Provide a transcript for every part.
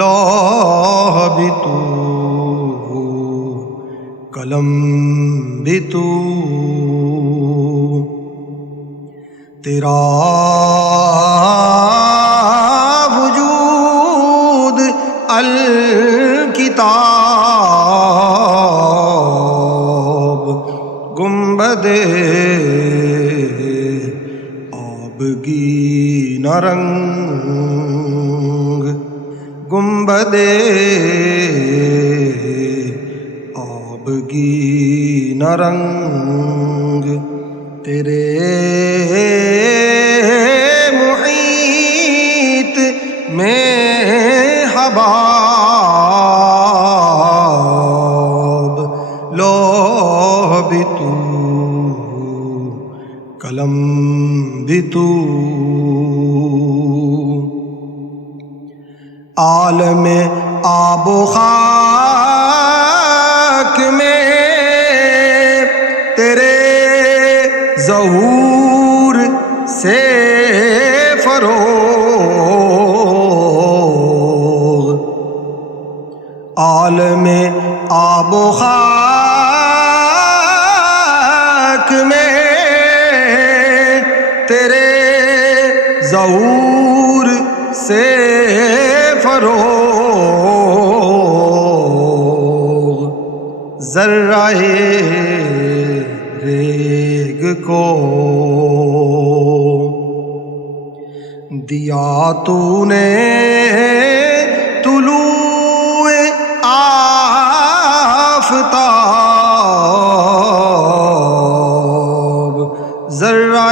لوح بھی تو قلم بھی تو، تیرا وجود الکتاب، گنبد آبگین رنگ، گنبد آبگین رنگ، تیرے محیط میں حباب، لوح بھی تو قلم بھی تو، عالم آب و خاک میں تیرے ظہور سے فروغ، عالم آب و خاک میں تیرے ظہور سے فروغ، ذرہ ریگ کو دیا تو نے طلوع آفتاب، ذرہ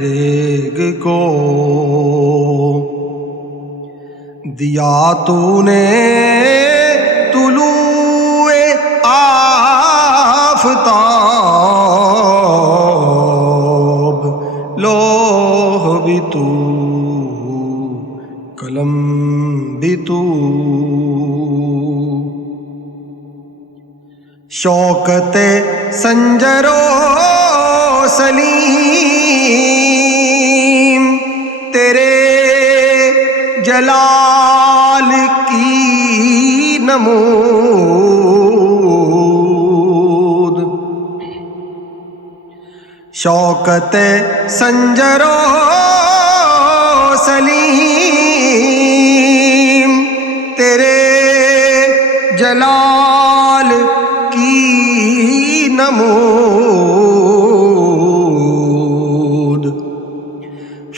ریگ کو دیا تو نے طلوع آفتاب، لوح بھی تو قلم بھی تو، شوکت سنجر و سلیم تیرے جلال کی نمود، شوکت سنجر و سلیم تیرے جلال کی نمود،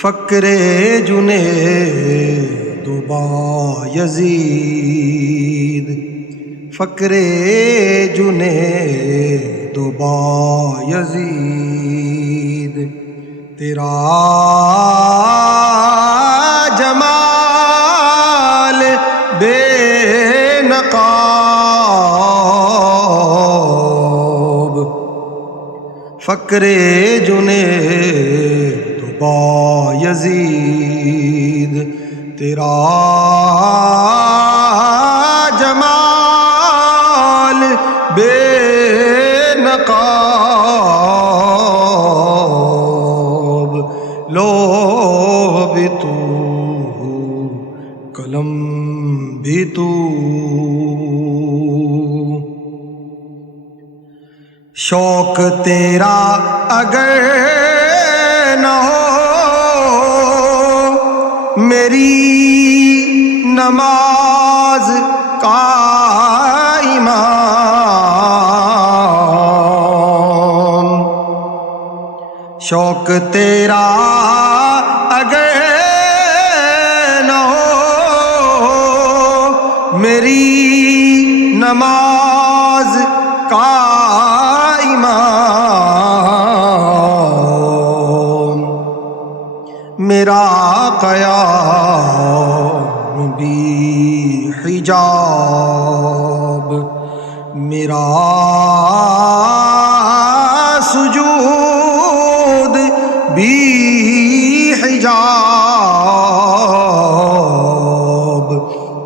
فقر جنید و بایزید، فقر جنید و بایزید، تیرا جمال بے نقاب، فقر جنید و بایزید، تیرا جمال بے نقاب، لوح بھی تو قلم بھی تو، شوق تیرا اگر نہ ہو میری نماز کا امام، شوق تیرا اگر نہ ہو میری نماز کا امام، میرا قیام بھی حجاب، میرا سجود بھی حجاب،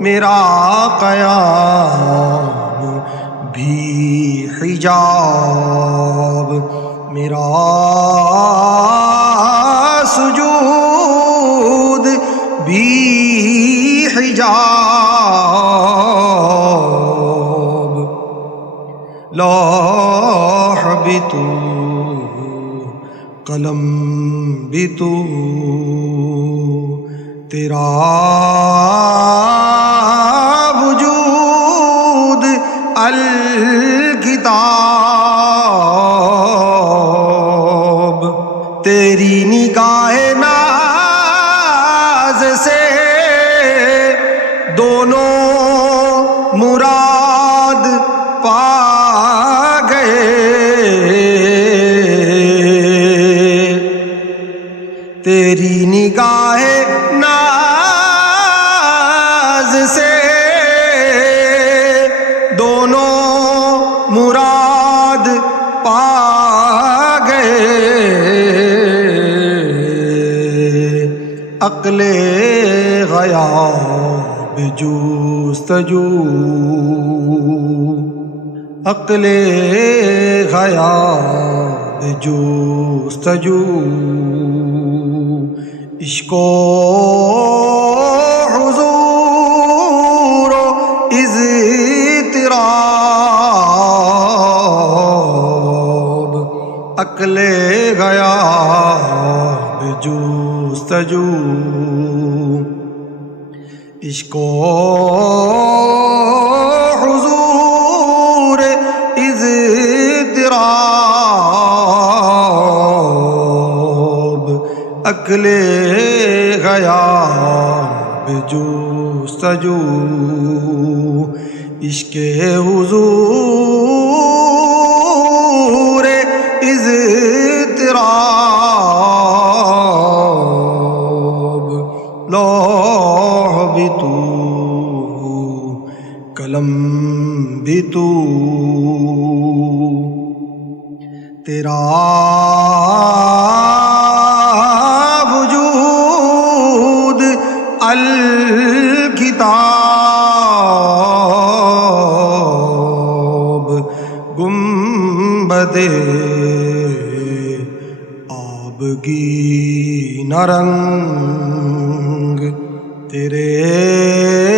میرا قیام بھی حجاب، میرا سجود بھی حجاب لوح بھی تو قلم بھی تو تیرا وجود الکتاب تیری نگاہ ناز سے دونوں مراد پا گئے تیری نگاہ ناز سے دونوں مراد پا گئے عقل غیاب جستجو عقل غیاب جستجو عشق و حضور و اضطراب عقل غیاب جستجو عشق و حضور اضطراب عقل غیاب جستجو عشق حضور اضطراب لوح بھی تو قلم بھی تو تیرا وجود الکتاب گنبد آبگی نہ رنگ تیرے